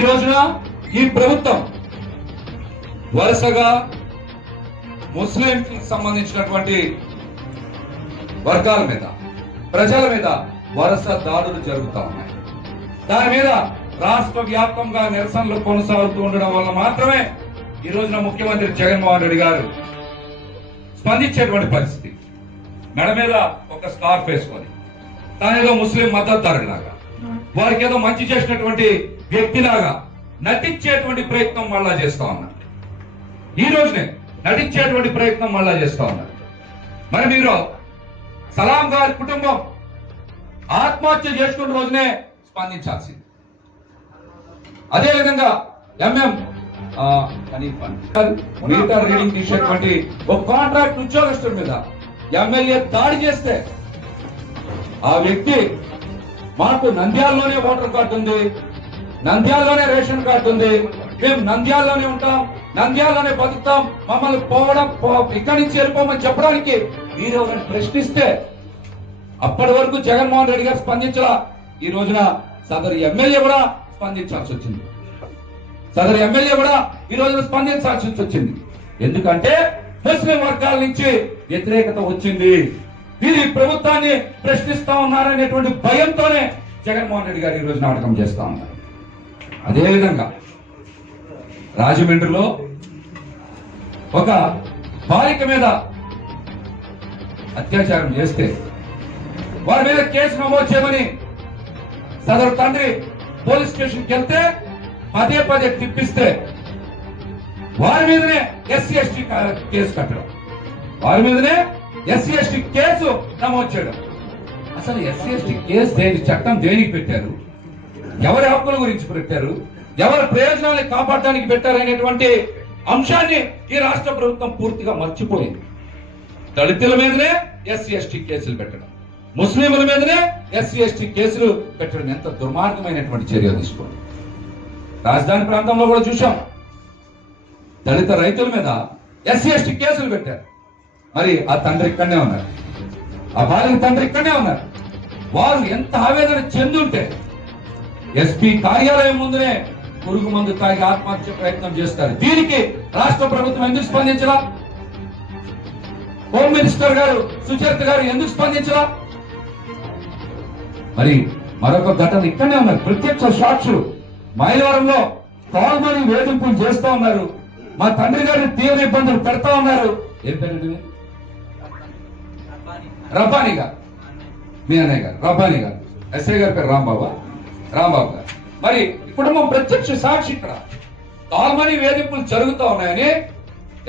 ఈ రోజున ఈ ప్రభుత్వం వరుసగా ముస్లిం సంబంధించినటువంటి వర్గాల మీద, ప్రజల మీద వరుస దాడులు జరుగుతూ ఉన్నాయి. దాని మీద రాష్ట్ర వ్యాప్తంగా నిరసనలు కొనసాగుతూ ఉండడం వల్ల మాత్రమే ఈ రోజున ముఖ్యమంత్రి జగన్మోహన్ రెడ్డి గారు స్పందించేటువంటి పరిస్థితి. మెడ మీద ఒక స్కార్ఫ్ వేసుకొని తానేదో ముస్లిం మద్దతుదారులాగా, వారికి ఏదో మంచి చేసినటువంటి వ్యక్తిలాగా నటించేటువంటి ప్రయత్నం మళ్ళా చేస్తా ఉన్నారు. ఈ రోజునే నటించేటువంటి ప్రయత్నం మళ్ళా చేస్తా ఉన్నారు. మరి మీరు సలాం గారి కుటుంబం ఆత్మహత్య చేసుకున్న రోజునే స్పందించాల్సింది. అదేవిధంగా మీటర్ రీడింగ్ తీసేటువంటి ఒక కాంట్రాక్ట్ ఉద్యోగస్తుల మీద ఎమ్మెల్యే దాడి చేస్తే ఆ వ్యక్తి మాకు నంద్యాలలోనే ఓటర్ కార్డు ఉంది, నంద్యాలలోనే రేషన్ కార్డు ఉంది, మేము నంద్యాలలోనే ఉంటాం, నంద్యాలలోనే బతుకుతాం, మమ్మల్ని ఇక్కడి నుంచి వెళ్ళిపోమని చెప్పడానికి మీరు ఎవరైనా ప్రశ్నిస్తే అప్పటి వరకు జగన్మోహన్ రెడ్డి గారు స్పందించలా. ఈ రోజున సదరు ఎమ్మెల్యే కూడా స్పందించాల్సి వచ్చింది. సదరు ఎమ్మెల్యే కూడా ఈ రోజున స్పందించాల్సి వచ్చింది. ఎందుకంటే ముస్లిం వర్గాల నుంచి వ్యతిరేకత వచ్చింది. వీరి ప్రభుత్వాన్ని ప్రశ్నిస్తా ఉన్నారనేటువంటి భయంతోనే జగన్మోహన్ రెడ్డి గారు ఈ రోజు నాటకం చేస్తా ఉన్నారు. అదేవిధంగా రాజమండ్రిలో ఒక బాలిక మీద అత్యాచారం చేస్తే వారి మీద కేసు నమోదు చేయమని సదరు తండ్రి పోలీస్ స్టేషన్కి వెళ్తే పదే పదే తిప్పిస్తే వారి మీదనే ఎస్సీ ఎస్టీ కేసు కట్టడం, వారి మీదనే ఎస్సీ ఎస్టీ కేసు నమోదు చేయడం. అసలు ఎస్సీ ఎస్టీ కేసు చట్టం దేనికి పెట్టారు, ఎవరి హక్కుల గురించి పెట్టారు, ఎవరి ప్రయోజనాన్ని కాపాడడానికి పెట్టారు అనేటువంటి అంశాన్ని ఈ రాష్ట్ర ప్రభుత్వం పూర్తిగా మర్చిపోయింది. దళితుల మీదనే ఎస్సీ ఎస్టీ కేసులు పెట్టడం, ముస్లింల మీదనే ఎస్సీ ఎస్టీ కేసులు పెట్టడం ఎంత దుర్మార్గమైనటువంటి చర్యలు తీసుకోండి. రాజధాని ప్రాంతంలో కూడా చూశాం, దళిత రైతుల మీద ఎస్సీ ఎస్టీ కేసులు పెట్టారు. మరి ఆ తండ్రి ఇక్కడనే ఉన్నారు, ఆ బాలిక తండ్రి ఇక్కడనే ఉన్నారు. వారు ఎంత ఆవేదన చెందుంటే ఎస్పీ కార్యాలయం ముందునే పురుగు మందు తాగి ఆత్మహత్య ప్రయత్నం చేస్తారు. దీనికి రాష్ట్ర ప్రభుత్వం ఎందుకు స్పందించలా? హోమ్ మినిస్టర్ గారు సుచరిత గారు ఎందుకు స్పందించలా? మరి మరొక ఘటన ఇక్కడనే ఉన్నారు, ప్రత్యక్ష సాక్షులు మైలవరంలో కాల్మని వేధింపులు చేస్తా ఉన్నారు. మా తండ్రి గారిని తీవ్ర ఇబ్బందులు పెడతా ఉన్నారు. ఏం పేరు? రబ్బానీ గారు, మీ అన్నయ్య గారు రబ్బానీ గారు, ఎస్ఐ గారి పేరు రాంబాబు గారు. మరి కుటుంబం ప్రత్యక్ష సాక్షి. ఇక్కడ కాల్మని వేధింపులు జరుగుతూ ఉన్నాయని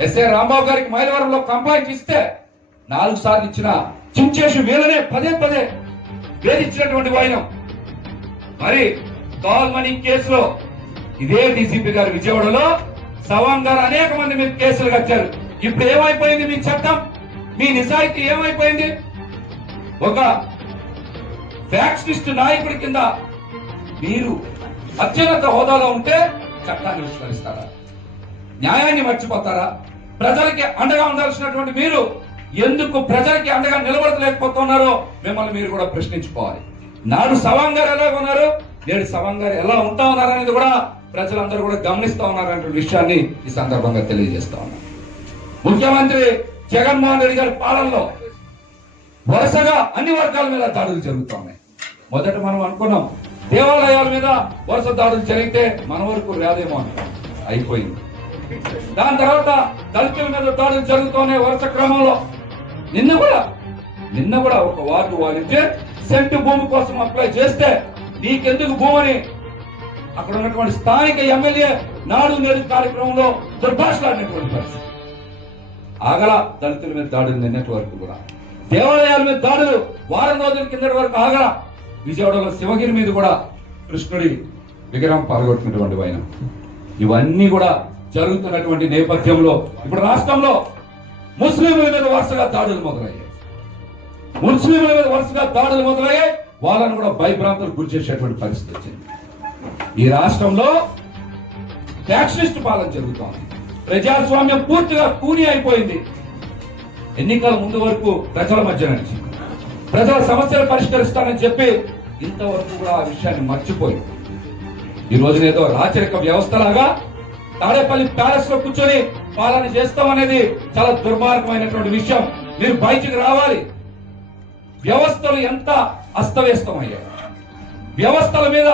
ఎస్ఐ రాంబాబు గారికి మైలవరంలో కంప్లైంట్ ఇస్తే 4 సార్లు ఇచ్చిన చించేసి వీళ్ళనే పదే పదే వేధించినటువంటి వైనం. మరి కాల్మని కేసులో ఇదే డీసీపీ గారు విజయవాడలో సవాంగ్ గారు అనేక మంది మీద కేసులు కట్టారు. ఇప్పుడు ఏమైపోయింది మీ చట్టం, మీ నిజాయితీ ఏమైపోయింది? ఒక ఫ్యాక్షనిస్ట్ నాయకుడి కింద మీరు అత్యున్నత హోదాలో ఉంటే చట్టాన్ని విస్మరిస్తారా? న్యాయాన్ని మర్చిపోతారా? ప్రజలకి అండగా ఉండాల్సినటువంటి మీరు ఎందుకు ప్రజలకి అండగా నిలబడలేకపోతున్నారో మిమ్మల్ని మీరు కూడా ప్రశ్నించుకోవాలి. నాడు సవాంగ్ గారు ఎలా ఉన్నారు, నేడు సవాంగ్ గారు ఎలా ఉంటా ఉన్నారు అనేది కూడా ప్రజలందరూ కూడా గమనిస్తా ఉన్నారనే విషయాన్ని ఈ సందర్భంగా తెలియజేస్తా ఉన్నారు. ముఖ్యమంత్రి జగన్మోహన్ రెడ్డి గారి పాలనలో వరుసగా అన్ని వర్గాల మీద దాడులు జరుగుతూ ఉన్నాయి. మొదట మనం అనుకున్నాం దేవాలయాల మీద వరుస దాడులు జరిగితే మన వరకు రాదేమో అనుకున్నాం, అయిపోయింది. దాని తర్వాత దళితుల మీద దాడులు జరుగుతున్నాయి వరుస క్రమంలో. నిన్న కూడా ఒక వార్డు వారిచ్చే సెంటు భూమి కోసం అప్లై చేస్తే నీకెందుకు భూమని అక్కడ ఉన్నటువంటి స్థానిక ఎమ్మెల్యే నాడు నేడు కార్యక్రమంలో దుర్భాషలాడినటువంటి పరిస్థితి. ఆగల దళితుల మీద దాడులు నిన్నటి వరకు కూడా, దేవాలయాల మీద దాడులు వారం రోజుల కిందటి వరకు ఆగల. విజయవాడలో శివగిరి మీద కూడా కృష్ణుడి విగ్రహం పాల్గొట్టినటువంటి వైనం. ఇవన్నీ కూడా జరుగుతున్నటువంటి నేపథ్యంలో ఇప్పుడు రాష్ట్రంలో ముస్లింల మీద వరుసగా దాడులు మొదలయ్యాయి. వాళ్ళను కూడా భయభ్రాంతులకు గురి చేసేటువంటి పరిస్థితి వచ్చింది. ఈ రాష్ట్రంలో ఫ్యాక్షనిస్ట్ పాలన జరుగుతోంది. ప్రజాస్వామ్యం పూర్తిగా కూని అయిపోయింది. ఎన్నికల ముందు వరకు ప్రజల మధ్య నుంచి ప్రజల సమస్యలు పరిష్కరిస్తానని చెప్పి ఇంతవరకు కూడా ఆ విషయాన్ని మర్చిపోయి ఈ రోజున ఏదో రాచరిక వ్యవస్థలాగా తాడేపల్లి ప్యాలెస్ లో కూర్చొని పాలన చేస్తాం అనేది చాలా దుర్మార్గమైనటువంటి విషయం. మీరు బయటికి రావాలి. వ్యవస్థలు ఎంత అస్తవ్యస్తమయ్యాయి. వ్యవస్థల మీద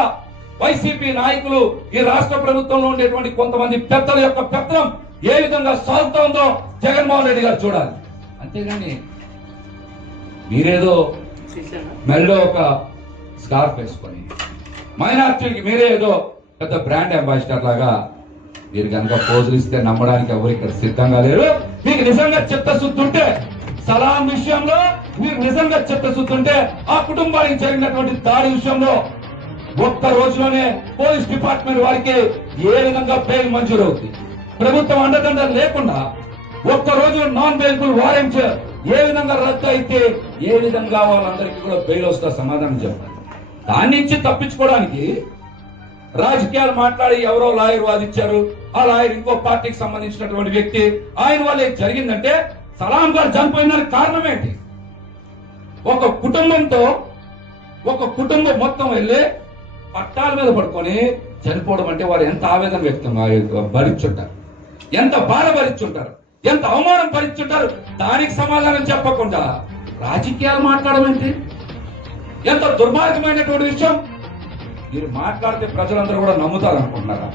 వైసీపీ నాయకులు, ఈ రాష్ట్ర ప్రభుత్వంలో ఉండేటువంటి కొంతమంది పెద్దల యొక్క పెత్తనం ఏ విధంగా సాగుతోందో జగన్మోహన్ రెడ్డి గారు చూడాలి. అంతేగాని మీరేదో మెల్లో ఒక స్కార్ఫ్ వేసుకొని మైనార్టీకి మీరే ఏదో పెద్ద బ్రాండ్ అంబాసిడర్ లాగా మీరు కనుక పోజులు ఇస్తే నమ్మడానికి ఎవరు ఇక్కడ సిద్ధంగా లేరు. మీకు నిజంగా చిత్తశుద్ధి ఉంటే, సలాం విషయంలో మీరు నిజంగా చిత్తశుద్ధి ఉంటే, ఆ కుటుంబానికి జరిగినటువంటి దాడి విషయంలో ఒక్క రోజులోనే పోలీస్ డిపార్ట్మెంట్ వారికి ఏ విధంగా బెయిల్ మంజూరు అవుతుంది, ప్రభుత్వం అండదండ లేకుండా ఒక్క రోజు నాన్ బెయిలబుల్ వారెంట్ ఏ విధంగా రద్దు అయితే ఏ విధంగా వాళ్ళందరికీ కూడా బెయిల్ వస్తా సమాధానం చెప్పాలి. దాన్ని ఇచ్చి తప్పించుకోవడానికి రాజకీయాలు మాట్లాడి ఎవరో లాయర్ వాదించారు, ఆ లాయర్ ఇంకో పార్టీకి సంబంధించినటువంటి వ్యక్తి, ఆయన వల్ల ఏం జరిగిందంటే సలాం గారు చనిపోయిన కారణం ఏంటి? ఒక కుటుంబంతో ఒక కుటుంబం మొత్తం వెళ్ళి పట్టాల మీద పడుకొని చనిపోవడం అంటే వారు ఎంత ఆవేదన వ్యక్తం భరించుంటారు, ఎంత బాధ భరించుంటారు, ఎంత అవమానం భరించుంటారు. దానికి సమాధానం చెప్పకుండా రాజకీయాలు మాట్లాడడం ఏంటి? ఎంత దుర్మార్గమైనటువంటి విషయం. మీరు మాట్లాడితే ప్రజలందరూ కూడా నమ్ముతారు అనుకుంటున్నారా?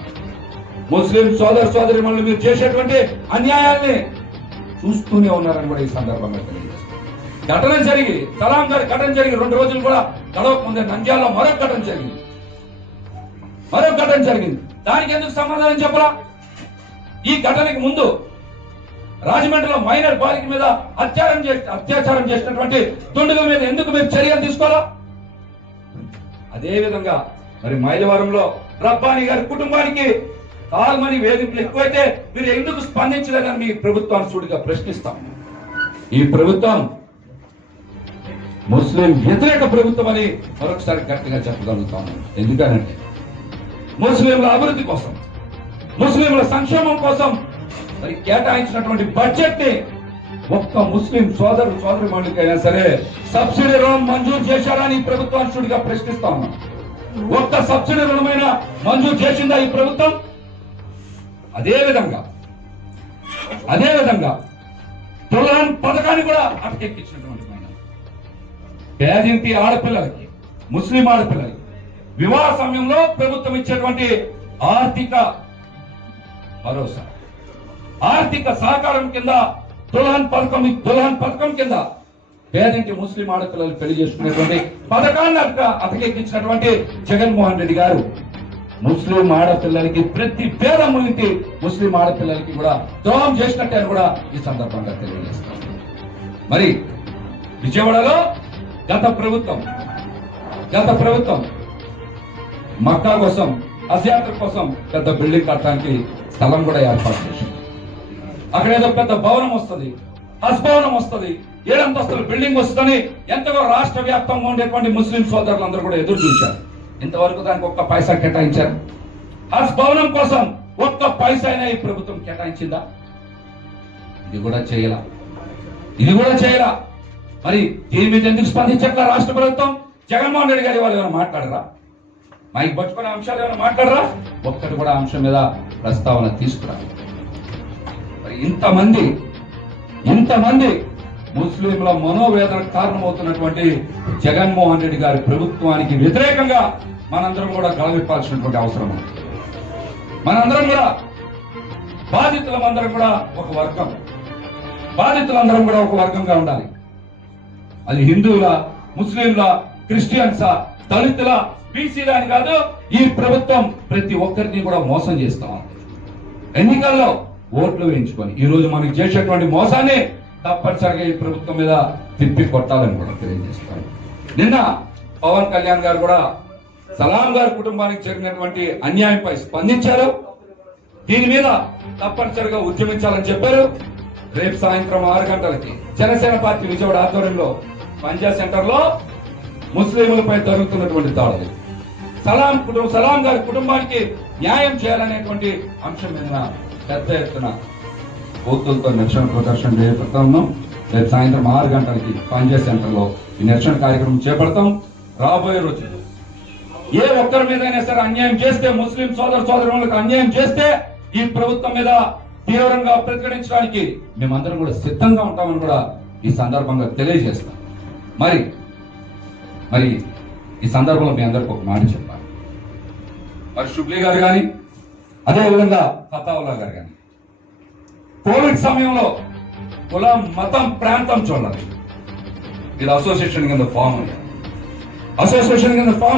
ముస్లిం సోదర సోదరిమణులు మీరు చేసేటువంటి అన్యాయాల్ని చూస్తూనే ఉన్నారని కూడా ఈ సందర్భంగా తెలియజేస్తారు. ఘటన జరిగి సలాం గారి ఘటన జరిగి 2 రోజులు కూడా గడవక ముందే నంద్యాలలో మరొక ఘటన జరిగింది. దానికి ఎందుకు సమాధానం చెప్పరా? ఈ ఘటనకి ముందు రాజమండ్రిలో మైనర్ బాలిక మీద అత్యాచారం చేసినటువంటి దుండగుల మీద ఎందుకు మీరు చర్యలు తీసుకోవాలా? అదే విధంగా మరి మైలవరంలో రబ్బానీ గారి కుటుంబానికి కాల్మని వేధింపులు ఎక్కువైతే మీరు ఎందుకు స్పందించలేదని మీ ప్రభుత్వాన్ని సూటిగా ప్రశ్నిస్తాం. ఈ ప్రభుత్వం ముస్లిం వ్యతిరేక ప్రభుత్వం అని మరొకసారి గట్టిగా చెప్పగలుగుతాము. ఎందుకనంటే ముస్లింల అభివృద్ధి కోసం, ముస్లింల సంక్షేమం కోసం మరి కేటాయించినటువంటి బడ్జెట్ ని ఒక్క ముస్లిం సోదరుమణులకైనా సరే సబ్సిడీ రుణం మంజూరు చేశారని ఈ ప్రభుత్వాన్ని సూటిగా ప్రశ్నిస్తా ఉన్నాం. ఒక్క సబ్సిడీ రుణమైన మంజూరు చేసిందా ఈ ప్రభుత్వం? అదే విధంగా తులాన్ పథకాన్ని కూడా అటకెక్కించినటువంటి పేదింటి ఆడపిల్లలకి, ముస్లిం ఆడపిల్లలకి వివాహ సమయంలో ప్రభుత్వం ఇచ్చేటువంటి ఆర్థిక భరోసా, ఆర్థిక సహకారం కింద తులాన్ పథకం కింద పేదింటి ముస్లిం ఆడపిల్లలు పెళ్లి చేసుకునేటువంటి పథకాన్ని అటకెక్కించినటువంటి జగన్మోహన్ రెడ్డి గారు ముస్లిం ఆడపిల్లలకి, ప్రతి పేదమ్మలకి ముస్లిం ఆడపిల్లలకి కూడా ద్రోహం చేసినట్టే అని కూడా ఈ సందర్భంగా తెలియజేస్తాం. మరి విజయవాడలో గత ప్రభుత్వం మక్కా కోసం, హజ్ యాత్ర కోసం పెద్ద బిల్డింగ్ కట్టడానికి స్థలం కూడా ఏర్పాటు చేసింది. అక్కడ ఏదో పెద్ద భవనం వస్తుంది, హజ్ భవనం వస్తుంది, 7 అంతస్తుల బిల్డింగ్ వస్తుందని ఎంతగా రాష్ట్ర వ్యాప్తంగా ఉండేటువంటి ముస్లిం సోదరులందరూ కూడా ఎదురు చూశారు. ఇంతవరకు దానికి ఒక్క పైసా కేటాయించారు? హజ్ భవనం కోసం ఒక్క పైసా అయినా ఈ ప్రభుత్వం కేటాయించిందా? ఇది కూడా చేయలా. మరి దీని మీద ఎందుకు స్పందించట్లా రాష్ట్ర ప్రభుత్వం? జగన్మోహన్ రెడ్డి గారి వాళ్ళు ఏమైనా మాట్లాడరా? మైక్ పట్టుకునే అంశాలు ఏమైనా మాట్లాడరా? ఒక్కటి కూడా అంశం మీద ప్రస్తావన తీసుకురా. మరి ఇంతమంది ముస్లింల మనోవేదనకు కారణమవుతున్నటువంటి జగన్మోహన్ రెడ్డి గారి ప్రభుత్వానికి వ్యతిరేకంగా మనందరం కూడా గళవిప్పాల్సినటువంటి అవసరం ఉంది. మనందరం కూడా బాధితులందరం కూడా ఒక వర్గంగా ఉండాలి. అది హిందువుల, ముస్లింల, క్రిస్టియన్సా, దళితుల, బీసీల అని కాదు. ఈ ప్రభుత్వం ప్రతి ఒక్కరిని కూడా మోసం చేస్తాం. ఎన్నికల్లో ఓట్లు వేయించుకొని ఈ రోజు మనకి చేసేటువంటి మోసాన్ని తప్పనిసరిగా ఈ ప్రభుత్వం మీద తిప్పి కొట్టాలని కూడా తెలియజేస్తాను. నిన్న పవన్ కళ్యాణ్ గారు కూడా సలాం గారి కుటుంబానికి జరిగినటువంటి అన్యాయంపై స్పందించారు. దీని మీద తప్పనిసరిగా ఉద్యమించాలని చెప్పారు. రేపు సాయంత్రం 6 గంటలకి జనసేన పార్టీ విజయవాడ ఆధ్వర్యంలో పంజా సెంటర్ లో ముస్లింలపై జరుగుతున్నటువంటి దాడులు, సలాం గారి కుటుంబానికి న్యాయం చేయాలనేటువంటి అంశం మీద పెద్ద ఎత్తున కోతులతో నిరసన ప్రదర్శన చేపడతాం. రేపు సాయంత్రం 6 గంటలకి పంజా సెంటర్ లో ఈ నిరసన కార్యక్రమం చేపడతాం. రాబోయే రోజుల్లో ఏ ఒక్కరి మీదైనా సరే అన్యాయం చేస్తే, ముస్లిం సోదరులకు అన్యాయం చేస్తే ఈ ప్రభుత్వం మీద తీవ్రంగా ప్రతిఘటించడానికి మేమందరం కూడా సిద్ధంగా ఉంటామని కూడా ఈ సందర్భంగా తెలియజేస్తాం. మరి ఈ సందర్భంలో మీ అందరికి ఒక మాట చెప్పాలి. మరి షుబ్లీ గారు కానీ, అదేవిధంగా ఫతావుల్లా గారు కానీ కోవిడ్ సమయంలో కులం, మతం, ప్రాంతం చూడాలి. ఇది అసోసియేషన్ కింద ఫామ్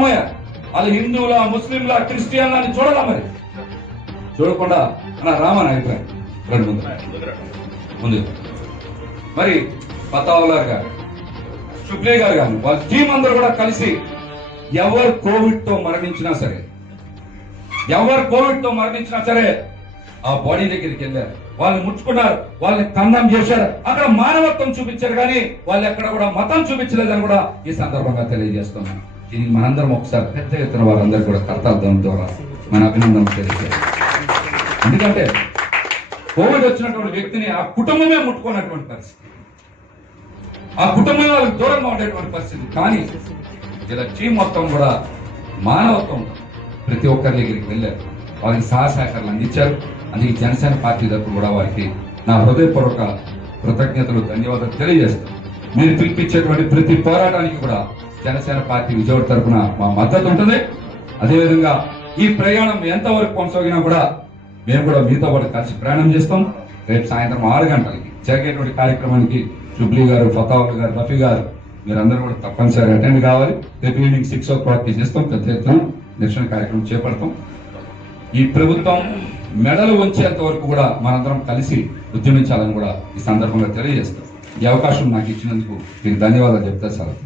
అయ్యారు. వాళ్ళు హిందువుల, ముస్లింల, క్రిస్టియన్ల అని చూడాలా? మరి చూడకుండా నా రామన్ అభిప్రాయం రెండు ముందు మరి ఫతావుల్లా గారు, షుబ్లీ గారు కానీ వాళ్ళ టీం అందరూ కూడా కలిసి ఎవరు కోవిడ్ తో మరణించినా సరే ఆ బాడీ దగ్గరికి వెళ్ళారు, వాళ్ళని ముట్టుకున్నారు, వాళ్ళని కన్నం చేశారు, అక్కడ మానవత్వం చూపించారు. కానీ వాళ్ళు ఎక్కడ కూడా మతం చూపించలేదని కూడా ఈ సందర్భంగా తెలియజేస్తున్నాం. దీనికి మనందరం ఒకసారి పెద్ద ఎత్తున వారందరూ కూడా కర్తవ్యం ద్వారా మన అభినందన తెలియజేయాలి. ఎందుకంటే కోవిడ్ వచ్చినటువంటి వ్యక్తిని ఆ కుటుంబమే ముట్టుకున్నటువంటి పరిస్థితి, ఆ కుటుంబం వాళ్ళకి దూరంగా ఉండేటువంటి పరిస్థితి. కానీ ఇలా టీం మొత్తం కూడా మానవత్వం ప్రతి ఒక్కరి దగ్గరికి వెళ్ళారు, వాళ్ళకి సహకారాలు అందించారు. అందుకే జనసేన పార్టీ తరఫున కూడా వారికి నా హృదయపూర్వక కృతజ్ఞతలు, ధన్యవాదాలు తెలియజేస్తాను. మీరు పిలిపించేటువంటి ప్రతి పోరాటానికి కూడా జనసేన పార్టీ విజయవాడ తరఫున మా మద్దతు ఉంటుంది. అదేవిధంగా ఈ ప్రయాణం ఎంతవరకు కొనసాగినా కూడా మేము కూడా మీతో పాటు కలిసి ప్రయాణం చేస్తాం. రేపు సాయంత్రం 6 గంటలకి జరిగేటువంటి కార్యక్రమానికి షుబ్లీ గారు, ఫతావుల్లా గారు, రఫీ గారు మీరందరూ కూడా తప్పనిసరిగా అటెండ్ కావాలి. రేపు ఈవినింగ్ 6 o'clock చేస్తాం. పెద్ద ఎత్తున నిరసన కార్యక్రమం చేపడతాం. ఈ ప్రభుత్వం మెడలు వంచేంత వరకు కూడా మనందరం కలిసి ఉద్యమించాలని కూడా ఈ సందర్భంగా తెలియజేస్తాం. ఈ అవకాశం నాకు ఇచ్చినందుకు మీకు ధన్యవాదాలు చెప్తా. సెలవు.